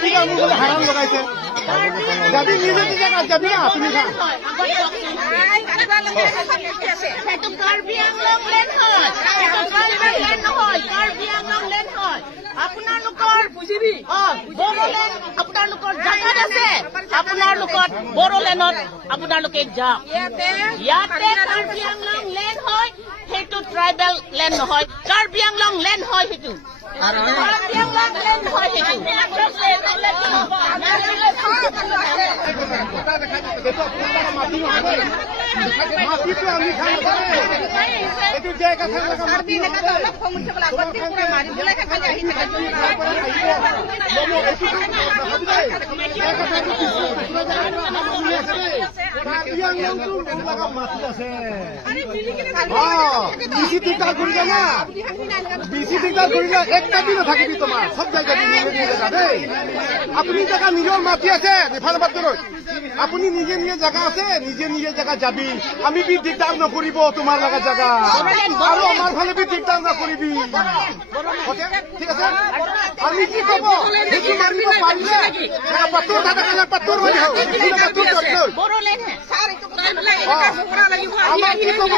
ঠিক আছে মোক হাৰাম লগাইছে যাবি নিজে নিজে কাজ যাবি না তুমি সেইটো কাৰ্বি আংলং লেন হয় লেন নহয় কাৰ্বি আংলং লেন হয় আপোনালোকৰ বড়োলেণ্ড আপোনালোকৰ জাগাত আছে আপোনালোকৰ বড়োলেণ্ডত আপোনালোকে যাওক ইয়াতে কাৰ্বি আংলং লেন হয় সেইটো ট্ৰাইবেল লেণ্ড নহয় কাৰ্বি আংলং লেন হয় সেইটো কাৰ্বি আংলং লেন হয় সেইটো মাটিটো আমি খাই এইটো যে কথা মাটি বেছি দিগদাৰ কৰিলে না বেছি দিগদাৰ কৰিলে একটা দিন থাকিবি তোমাৰ সব জায়গা দেই আপুনি জেগা নিজৰ মাটি আছে ইফালে বাদ আপুনি নিজে নিজে জেগা আছে নিজে নিজে জেগা যাবি আমি বি দিগদাৰ নকৰিব তোমাৰ লগা জেগা আৰু আমাৰ ফালে বি দিগদাৰ নকৰিবি ঠিক আছে আমি কি কব সেইটো মানিব পাৰিলে পাত্তৰ দাদা কালে পাত্তৰ হৈ যাও আমাৰ কি কব